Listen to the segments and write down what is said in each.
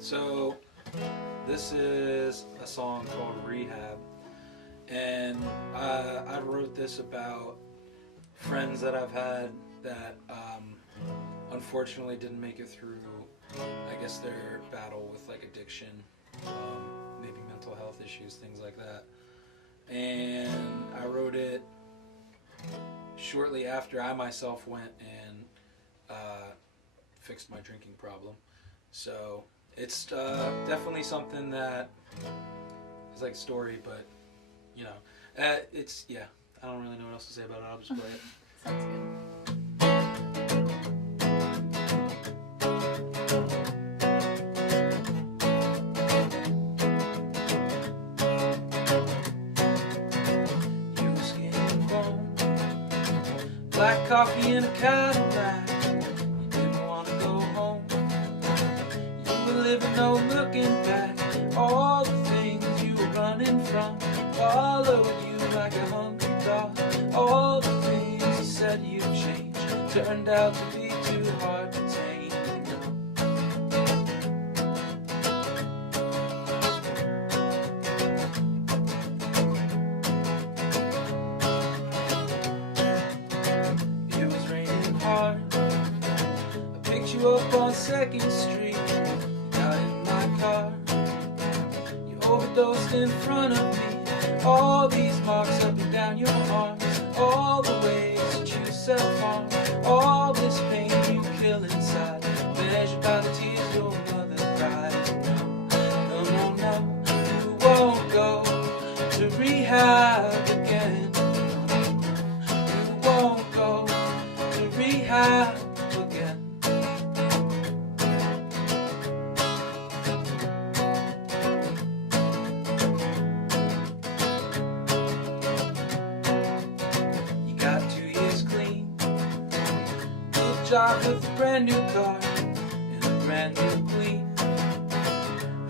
So this is a song called Rehab, and I wrote this about friends that I've had that unfortunately didn't make it through, I guess, their battle with like addiction, maybe mental health issues, things like that. And I wrote it shortly after I myself went and fixed my drinking problem. So it's definitely something that is like a story, but you know, it's, yeah, I don't really know what else to say about it. I'll just play it. Sounds good. You was getting home, black coffee and a Cadillac. You didn't want to go home. You were living, no looking back. All the things you were running from followed you like a hungry dog. All the things you said you'd change turned out to be too hard to tame. It was raining hard. I picked you up on 2nd Street. You got in my car. You overdosed in front of me. All these marks up and down your arms. All the ways that you self-harm. All this pain you kill inside. Measured by the tears your mother cried. No, no, no, no, you won't go to rehab again. You won't go to rehab again. You got 2 years clean, good job with a brand new car and a brand new queen.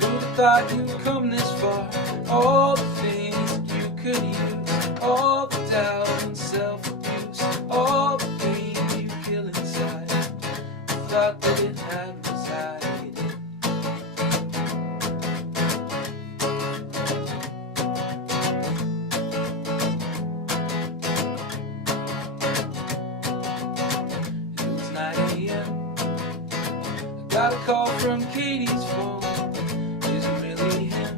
Who'd have thought you'd come this far? All the things that you could use, all the doubt and self-abuse, all the pain you kill inside. I thought that it had resided. It was 9 a.m. I got a call from Katie's phone. Is it really him?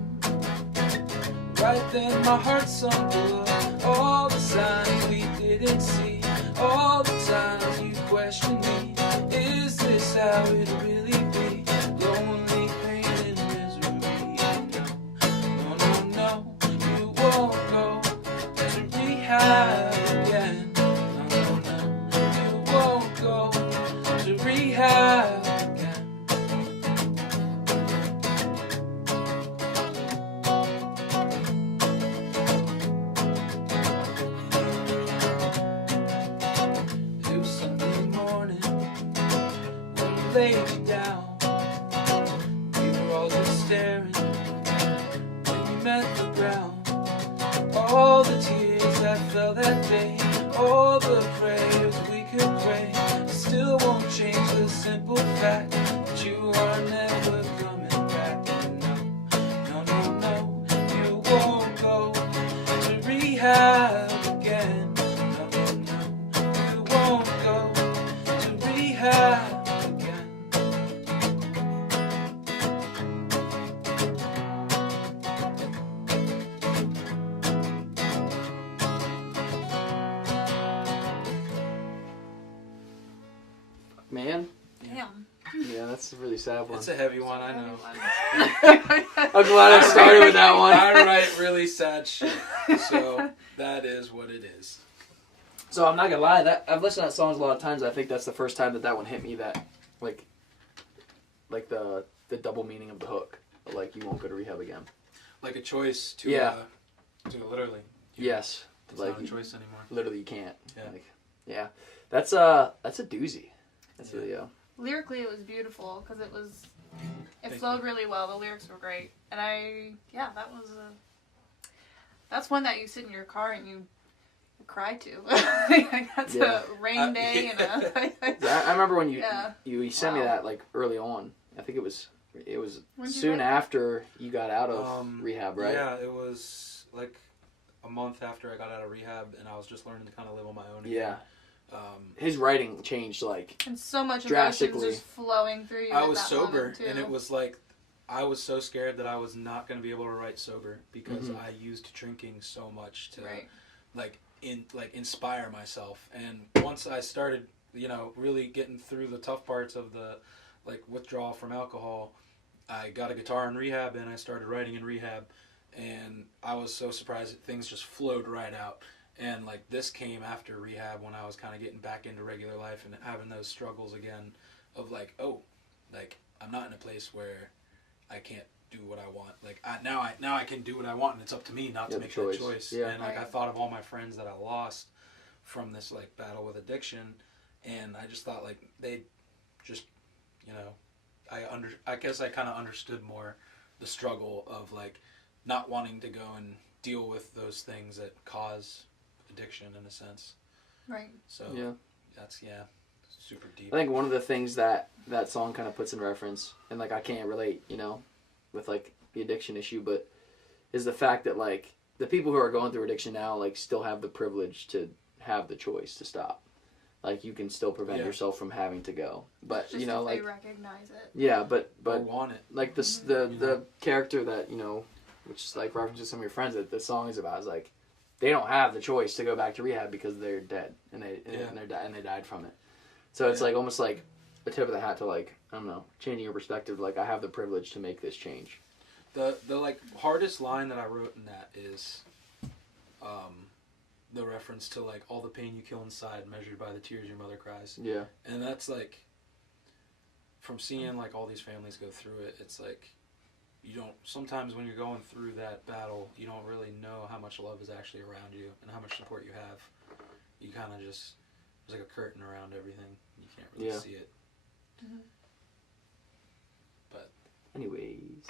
Right then my heart sunk below. All the signs we didn't see, all the times you questioned me. Is this how it'll really be? Lonely, pain and misery. No, no, no, you won't go to rehab again. No, no, no, you won't go to rehab again. It was Sunday morning when we laid you down. We were all just staring when we met the ground. All the tears that fell that day, all the prayers we could pray, still won't change the simple fact that you are never coming back. No, no, no, no, you won't go to rehab again. No, no, no, you won't go to rehab again. Man, Damn. yeah, that's a really sad one. It's a heavy one, I know. I'm glad I started with that one. I write really sad shit, so that is what it is. So I'm not gonna lie, that I've listened to that song a lot of times. I think that's the first time that one hit me. That like the double meaning of the hook. Like, you won't go to rehab again. Like a choice to, Yeah. To literally. Yes, It's like not a choice anymore. literally you can't. Yeah. Like, yeah, that's a doozy. That's really Lyrically, it was beautiful because it Thank flowed really well. The lyrics were great, and that's one that you sit in your car and you cry to. Like, that's Yeah. a rain day and a. I remember when you Yeah. you sent me Wow. that like early on. I think it was it was When did you soon write that? after you got out of rehab, right? Yeah, it was like a month after I got out of rehab, and I was just learning to kind of live on my own Yeah. again. His writing changed, like, And so much emotion drastically. just flowing through you. I at was that sober, moment, too. and it was like I was so scared that I was not going to be able to write sober because Mhm. I used drinking so much to Right. inspire myself. And once I started, really getting through the tough parts of the withdrawal from alcohol, I got a guitar in rehab and I started writing in rehab, and I was so surprised that things just flowed right out. And this came after rehab when I was kind of getting back into regular life and having those struggles again of I'm not in a place where I can't do what I want. Now I can do what I want, and it's up to me not to make that choice. Yeah. And I thought of all my friends that I lost from this battle with addiction, and I just thought they just I guess I kind of understood more the struggle of not wanting to go and deal with those things that cause addiction in a sense. Right. So Yeah. that's super deep. I think one of the things that song kind of puts in reference, and I can't relate, with the addiction issue, but is the fact that the people who are going through addiction now still have the privilege to have the choice to stop. You can still prevent yourself from having to go, but Just if they recognize it. Yeah, but I want it. The character that which is references some of your friends that the song is about, is they don't have the choice to go back to rehab because they're dead and they died from it. So it's almost like a tip of the hat to I don't know, changing your perspective. I have the privilege to make this change. The hardest line that I wrote in that is, the reference to all the pain you kill inside measured by the tears your mother cries. Yeah. And that's from seeing all these families go through it, it's you don't, sometimes when you're going through that battle, you don't really know how much love is actually around you and how much support you have. You kind of just, there's a curtain around everything. You can't really see it. Mm-hmm. But Anyways.